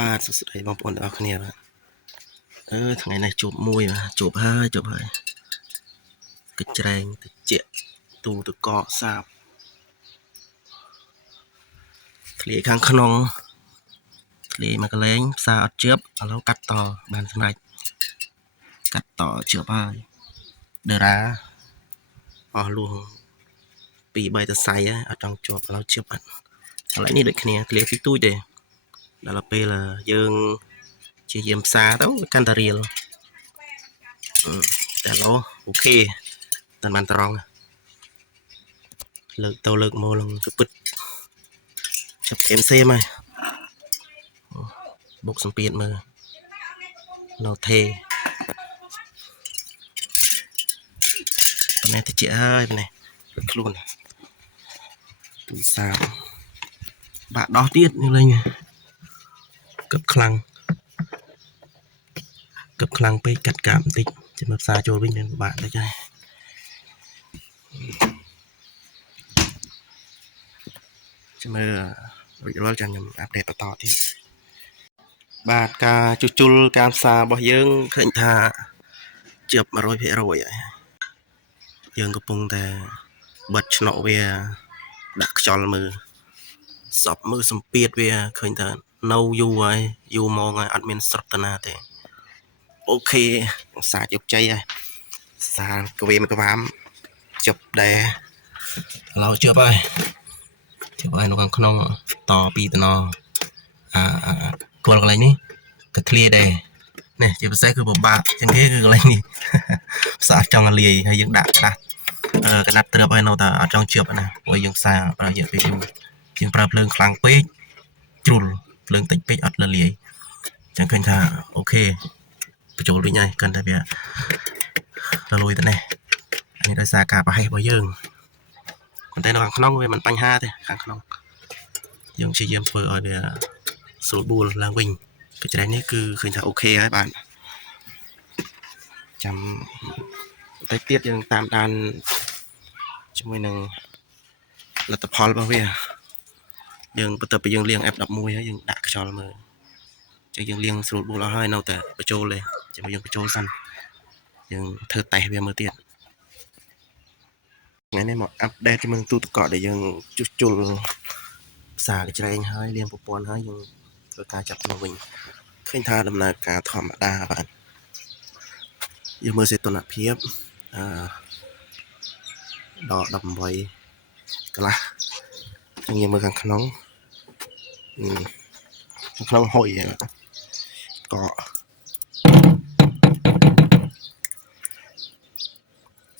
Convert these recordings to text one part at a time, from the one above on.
បាទសួស្តីបងប្អូនទាំងអស់គ្នាបាទថ្ងៃនេះជួបមួយបាទជួបហើយកញ្ច្រែងតិចទូទឹកកកសាបធ្លាយខាងក្នុងធ្លាយមកកលែងផ្សារអត់ជឿបឥឡូវកាត់តបានសម្រេចកាត់តជឿបហើយដរាអស់លួង2 3តសៃអត់ចង់ជាប់ឥឡូវជឿបអត់ឥឡូវនេះដូចគ្នាធ្លាយទូចទេដល់ពេលយើងជាយាមផ្សារទៅកាន់តារៀលតែឡូអូខេតែបានត្រង់លើកទៅលើកមកឡើងគឺពិតចាប់អេមសេមហើយបុកសម្ពាធមើលណូថេប៉ុណ្ណេះតិចហើយប៉ុណ្ណេះខ្លួនទូសាបបាក់ដោះទៀតនេះលេងកឹបខ្លាំងពេកកាត់កាប់បន្តិចចាំមើលផ្សារចូលវិញមានពិបាកតិចហើយចាំមើលរួចរាល់ចាំខ្ញុំអាប់ដេតបន្តទៀតបាទការជួសជុលការផ្សាររបស់យើងឃើញថាជាប់ 100% ហើយយើងកំពុងតែបិទឆ្នុកវាដាក់ខ្យល់មើលសពមើលសម្ពាធវាឃើញថានៅយូរហើយយូរមកហើយអត់មានស្រុតតាណាទេអូខេសាជោគជ័យហើយសាក្វេមកក្វាមជប់ដែរឥឡូវជប់ហើយនៅខាងក្នុងត2តំណគល់កន្លែងនេះក៏ធ្លាយដែរនេះជាពិសេសគឺពិបាកជាងគេគឺកន្លែងនេះផ្សារចង់លាយហើយយើងដាក់ក្តាស់កណាត់ត្រឹបហើយនៅតែអត់ចង់ជប់ណាព្រោះយើងផ្សារប្រើរយៈពេលយូរជាងប្រើភ្លើងខ្លាំងពេកជ្រុលភ្លើងតិចពេកអត់លលាយអញ្ចឹងឃើញថាអូខេបញ្ចូលវិញហើយកាន់តែវាលួយទៅនេះនេះដោយសារការប្រហែសរបស់យើងប៉ុន្តែនៅខាងក្នុងវាមិនបញ្ហាទេខាងក្នុងយើងព្យាយាមធ្វើឲ្យវាស្រួលបួលឡើងវិញកញ្ច្រែងនេះគឺឃើញថាអូខេហើយបាទចាំបន្តិចទៀតយើងតាមដានជាមួយនឹងលទ្ធផលរបស់វាយើងបន្ទាប់ពីយើងលាង F11 ហើយយើងដាក់ខ្យល់មើលចឹងយើងលាងស្រួលបួលអស់ហើយនៅតែបញ្ចូលទេចាំយើងបញ្ចូលសិនយើងធ្វើតេស្តវាមើលទៀតថ្ងៃនេះមកអាប់ដេតជាមួយនឹងទូទឹកកកដែលយើងជួសជុលផ្សារកញ្ច្រែងហើយលាងប្រព័ន្ធហើយយើងធ្វើការចាប់មកវិញឃើញថាដំណើរការធម្មតាបាទយើងមើលសីតុណ្ហភាពដល់18កន្លះយើងមើលខាងក្នុងហុយក៏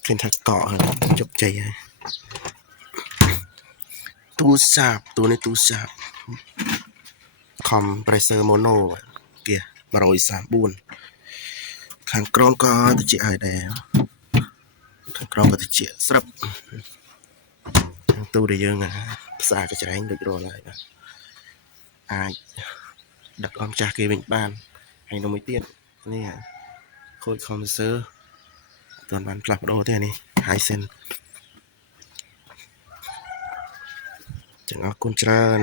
ឃើញថាកកជប់ជ័យហើយទូនេះទូសាប compressor mono គេ134ខាងក្រោមក៏តិចឲ្យដែរខាងក្រោមក៏តិចស្រាប់ទូដែលយើងផ្សារកញ្ច្រែងដូចរលហើយបាទអាចដឹកអមចាស់គេវិញបានហើយនៅមួយទៀតនេះខូច compressor អត់ទាន់បានផ្លាស់ប្ដូរទេនេះ Hisense ចឹងអរគុណច្រើន